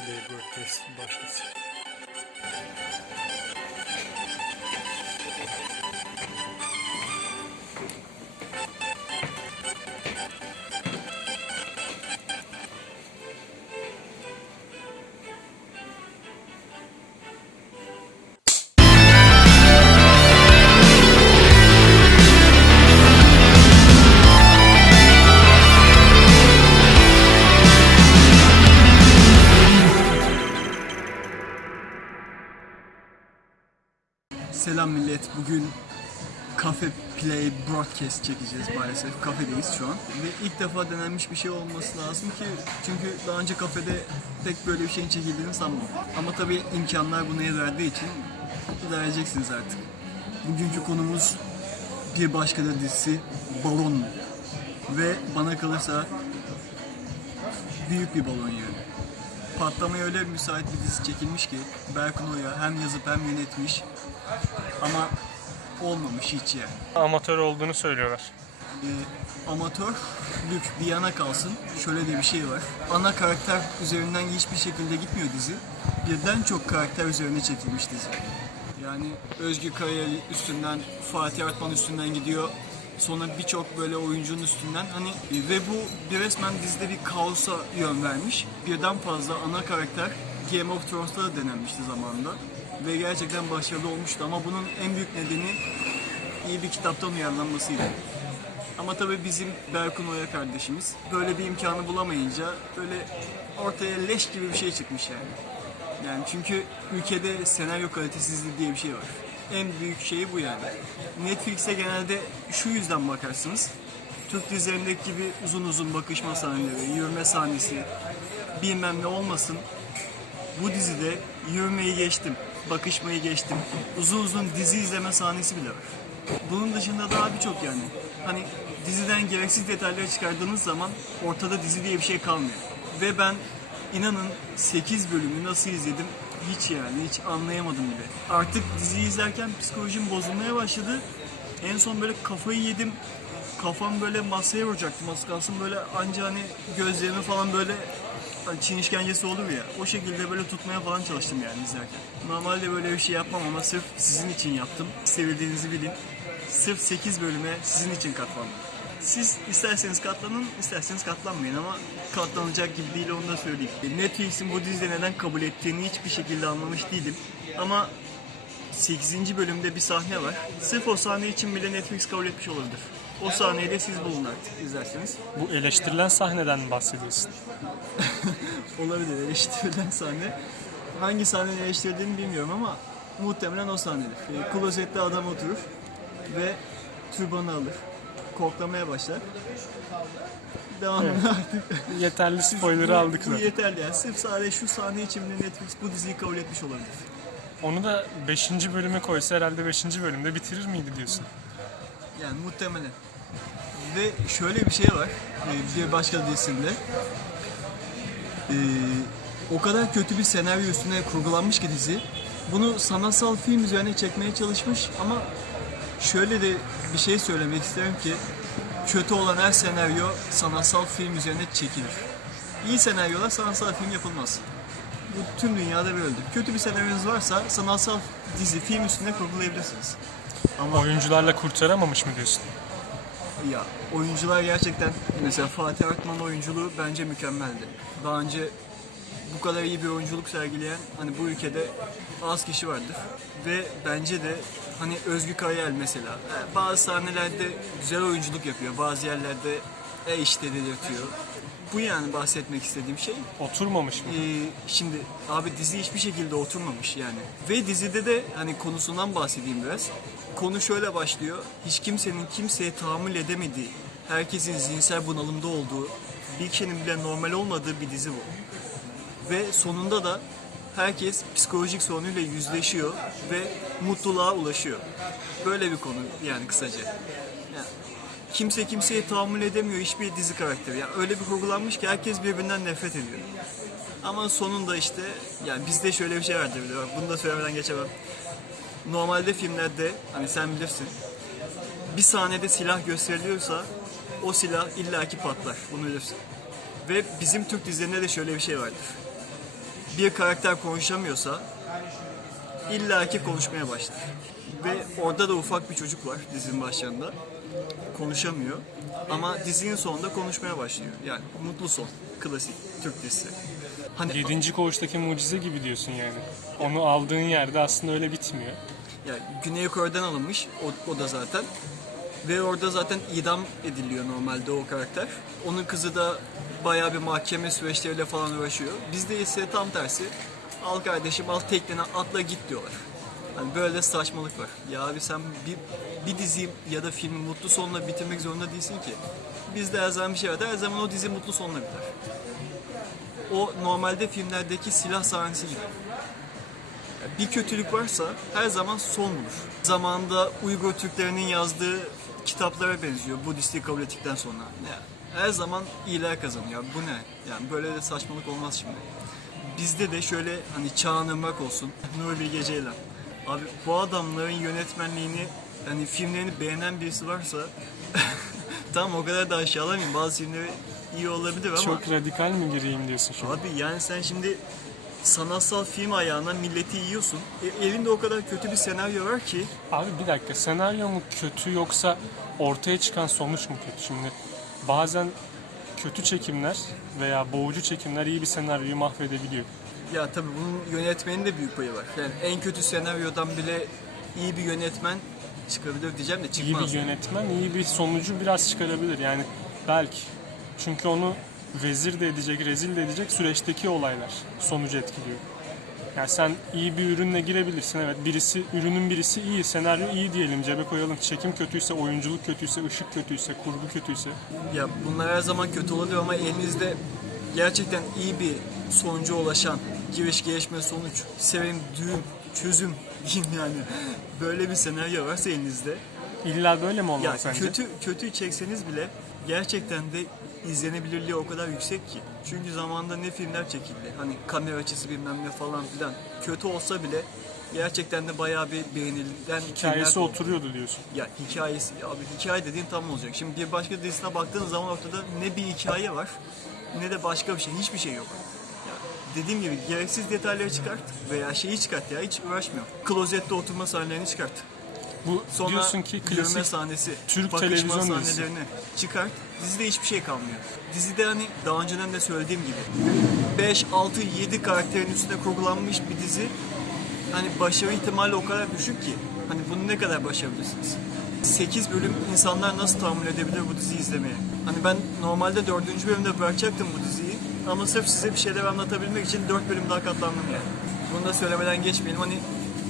të lejë bërë të së bashkës. Selam millet. Bugün Cafe Play Broadcast çekeceğiz maalesef. Kafedeyiz şu an. Ve ilk defa denenmiş bir şey olması lazım ki çünkü daha önce kafede pek böyle bir şeyin çekildiğini sanmam. Ama tabii imkanlar buna el verdiği için idare artık. Bugünkü konumuz bir başka da dizisi Balon. Ve bana kalırsa büyük bir balon yani. Patlamaya öyle müsait bir dizi çekilmiş ki Berkun Oya hem yazıp hem yönetmiş ama olmamış hiç yani. Amatör olduğunu söylüyorlar. Ee, amatörlük bir yana kalsın. Şöyle de bir şey var. Ana karakter üzerinden hiçbir şekilde gitmiyor dizi. Birden çok karakter üzerine çekilmiş dizi. Yani Özgür Kaya üstünden, Fatih Artman üstünden gidiyor. Sonra birçok böyle oyuncunun üstünden hani ve bu bir resmen dizide bir kaosa yön vermiş. Birden fazla ana karakter Game of Thrones'ta da denenmişti zamanında. Ve gerçekten başarılı olmuştu ama bunun en büyük nedeni iyi bir kitaptan uyarlanmasıydı. Ama tabii bizim Berkun Oya kardeşimiz böyle bir imkanı bulamayınca böyle ortaya leş gibi bir şey çıkmış yani. Yani çünkü ülkede senaryo kalitesizliği diye bir şey var. En büyük şeyi bu yani. Netflix'e genelde şu yüzden bakarsınız. Türk dizilerindeki gibi uzun uzun bakışma sahneleri, yürüme sahnesi, bilmem ne olmasın. Bu dizide yürümeyi geçtim, bakışmayı geçtim. Uzun uzun dizi izleme sahnesi bile var. Bunun dışında daha birçok yani. Hani diziden gereksiz detayları çıkardığınız zaman ortada dizi diye bir şey kalmıyor. Ve ben inanın 8 bölümü nasıl izledim hiç yani hiç anlayamadım bile. Artık diziyi izlerken psikolojim bozulmaya başladı. En son böyle kafayı yedim. Kafam böyle masaya vuracaktım az kalsın böyle anca hani gözlerimi falan böyle hani Çin işkencesi olur ya o şekilde böyle tutmaya falan çalıştım yani izlerken. Normalde böyle bir şey yapmam ama sırf sizin için yaptım. Sevildiğinizi bilin. Sırf 8 bölüme sizin için katlandım. Siz isterseniz katlanın, isterseniz katlanmayın ama katlanacak gibi değil onu da söyleyeyim. Netflix'in bu dizide neden kabul ettiğini hiçbir şekilde anlamış değilim. Ama 8. bölümde bir sahne var. Sırf o sahne için bile Netflix kabul etmiş olabilir. O sahneyi de siz bulun artık izlerseniz. Bu eleştirilen sahneden mi bahsediyorsun? Olabilir eleştirilen sahne. Hangi sahnenin eleştirildiğini bilmiyorum ama muhtemelen o sahnedir. E, klozette adam oturur ve türbanı alır. Koklamaya başlar. Devamlı artık Yeterli spoiler'ı aldık bu zaten. yeterli yani. Sırf sadece şu sahne için bile Netflix bu diziyi kabul etmiş olabilir. Onu da 5. bölüme koysa herhalde 5. bölümde bitirir miydi diyorsun? Yani muhtemelen. Ve şöyle bir şey var e, bir başka dizisinde. E, o kadar kötü bir senaryo üstüne kurgulanmış ki dizi. Bunu sanatsal film üzerine çekmeye çalışmış ama şöyle de bir şey söylemek isterim ki kötü olan her senaryo sanatsal film üzerine çekilir. İyi senaryolar sanatsal film yapılmaz. Bu tüm dünyada böyledir. Kötü bir senaryonuz varsa sanatsal dizi, film üstüne kurgulayabilirsiniz. Ama Oyuncularla kurtaramamış mı diyorsun? Ya oyuncular gerçekten mesela Fatih Akman oyunculuğu bence mükemmeldi. Daha önce bu kadar iyi bir oyunculuk sergileyen hani bu ülkede az kişi vardır. Ve bence de hani Özgü Kayal mesela e, bazı sahnelerde güzel oyunculuk yapıyor. Bazı yerlerde e işte dedirtiyor. Bu yani bahsetmek istediğim şey. Oturmamış mı? Ee, şimdi abi dizi hiçbir şekilde oturmamış yani. Ve dizide de hani konusundan bahsedeyim biraz. Konu şöyle başlıyor. Hiç kimsenin kimseye tahammül edemediği, herkesin zihinsel bunalımda olduğu, bir kişinin bile normal olmadığı bir dizi bu. Ve sonunda da herkes psikolojik sorunuyla yüzleşiyor ve mutluluğa ulaşıyor. Böyle bir konu yani kısaca. Yani kimse kimseye tahammül edemiyor hiçbir dizi karakteri. Yani öyle bir kurgulanmış ki herkes birbirinden nefret ediyor. Ama sonunda işte yani bizde şöyle bir şey vardır bir bak bunu da söylemeden geçemem. Normalde filmlerde hani sen bilirsin bir sahnede silah gösteriliyorsa o silah illaki patlar. Bunu bilirsin. Ve bizim Türk dizilerinde de şöyle bir şey vardır. Bir karakter konuşamıyorsa illaki konuşmaya başlar. Ve orada da ufak bir çocuk var dizinin başlarında. Konuşamıyor. Ama dizinin sonunda konuşmaya başlıyor. Yani mutlu son. Klasik Türk dizisi. Hani Yedinci koğuştaki mucize gibi diyorsun yani. Onu aldığın yerde aslında öyle bitmiyor. yani Güney Kore'den alınmış o, o da zaten. Ve orada zaten idam ediliyor normalde o karakter. Onun kızı da bayağı bir mahkeme süreçleriyle falan uğraşıyor. Bizde ise tam tersi. Al kardeşim al teknene atla git diyorlar. Hani böyle saçmalık var. Ya abi sen bir, bir diziyi ya da filmi mutlu sonla bitirmek zorunda değilsin ki. Bizde her zaman bir şey var. Her zaman o dizi mutlu sonla biter. O normalde filmlerdeki silah sahnesi gibi. Bir kötülük varsa her zaman son bulur. Zamanında Uygur Türklerinin yazdığı kitaplara benziyor Budistliği kabul ettikten sonra. Ya, her zaman iyiler kazanıyor. Bu ne? Yani böyle de saçmalık olmaz şimdi. Bizde de şöyle hani Çağan Irmak olsun, Nuri Bilge Ceylan. Abi bu adamların yönetmenliğini hani filmlerini beğenen birisi varsa tamam o kadar da aşağılamayayım. Bazı filmleri iyi olabilir ama Çok radikal mi gireyim diyorsun an? Abi yani sen şimdi sanatsal film ayağına milleti yiyorsun. E, elinde o kadar kötü bir senaryo var ki Abi bir dakika senaryo mu kötü yoksa ortaya çıkan sonuç mu kötü? Şimdi bazen kötü çekimler veya boğucu çekimler iyi bir senaryoyu mahvedebiliyor. ya tabii bunun yönetmenin de büyük payı var. Yani en kötü senaryodan bile iyi bir yönetmen çıkabilir diyeceğim de İyi çıkmaz. bir yönetmen iyi bir sonucu biraz çıkarabilir yani belki. Çünkü onu vezir de edecek, rezil de edecek süreçteki olaylar sonucu etkiliyor. Yani sen iyi bir ürünle girebilirsin evet birisi ürünün birisi iyi senaryo iyi diyelim cebe koyalım çekim kötüyse oyunculuk kötüyse ışık kötüyse kurgu kötüyse Ya bunlar her zaman kötü oluyor ama elinizde gerçekten iyi bir sonuca ulaşan giriş gelişme sonuç, sevim, düğüm, çözüm diyeyim yani. Böyle bir senaryo varsa elinizde illa böyle mi olmalı Ya sence? kötü kötü çekseniz bile gerçekten de izlenebilirliği o kadar yüksek ki. Çünkü zamanında ne filmler çekildi. Hani kamera açısı bilmem ne falan filan. Kötü olsa bile gerçekten de bayağı bir beğenilen Hikayesi filmler- oturuyordu diyorsun. Ya hikayesi, abi hikaye dediğin tam olacak. Şimdi bir başka dizisine baktığın zaman ortada ne bir hikaye var ne de başka bir şey. Hiçbir şey yok. Dediğim gibi gereksiz detayları çıkart veya şeyi çıkart ya hiç uğraşmıyor. Klozette oturma sahnelerini çıkart. Bu Sonra diyorsun ki klasik sahnesi, Türk televizyon dizisi. sahnelerini çıkart. Dizide hiçbir şey kalmıyor. Dizide hani daha önceden de söylediğim gibi 5, 6, 7 karakterin üstüne kurgulanmış bir dizi. Hani başarı ihtimali o kadar düşük ki. Hani bunu ne kadar başarabilirsiniz? 8 bölüm insanlar nasıl tahammül edebilir bu diziyi izlemeye? Hani ben normalde 4. bölümde bırakacaktım bu diziyi. Ama sırf size bir şeyler anlatabilmek için 4 bölüm daha katlandım yani. Bunu da söylemeden geçmeyelim. Hani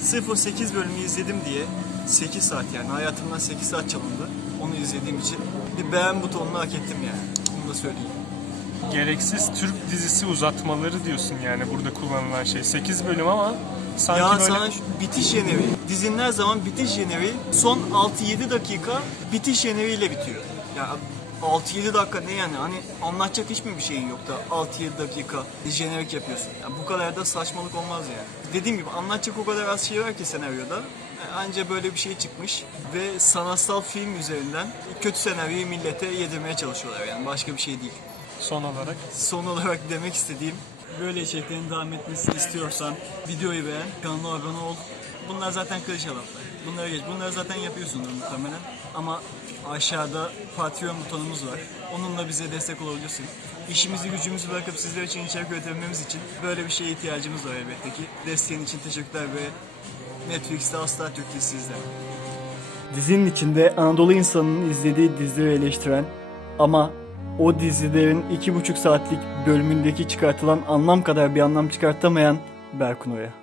sırf o 8 bölümü izledim diye 8 saat yani hayatımdan 8 saat çalındı. Onu izlediğim için bir beğen butonunu hak ettim yani. Bunu da söyleyeyim. gereksiz Türk dizisi uzatmaları diyorsun yani burada kullanılan şey. 8 bölüm ama sanki ya böyle sana şu bitiş jeneriği. Dizinin her zaman bitiş jeneriği son 6-7 dakika bitiş jeneriğiyle bitiyor. Ya 6-7 dakika ne yani hani anlatacak hiçbir bir şeyin yok da 6-7 dakika jenerik yapıyorsun. Ya bu kadar da saçmalık olmaz yani. Dediğim gibi anlatacak o kadar az şey var ki senaryoda. Anca böyle bir şey çıkmış ve sanatsal film üzerinden kötü senaryoyu millete yedirmeye çalışıyorlar yani başka bir şey değil. son olarak Son olarak demek istediğim böyle içeriklerin devam etmesini istiyorsan videoyu beğen, kanala abone ol. Bunlar zaten klişe laflar. Bunları geç. Bunları zaten yapıyorsundur muhtemelen. Ama aşağıda Patreon butonumuz var. Onunla bize destek olabilirsin. İşimizi gücümüzü bırakıp sizler için içerik üretebilmemiz için böyle bir şeye ihtiyacımız var elbette ki. Desteğin için teşekkürler ve Netflix'te asla Türk dizisi izleme. Dizinin içinde Anadolu insanının izlediği dizileri eleştiren ama o dizilerin iki buçuk saatlik bölümündeki çıkartılan anlam kadar bir anlam çıkartamayan Berkun Oya.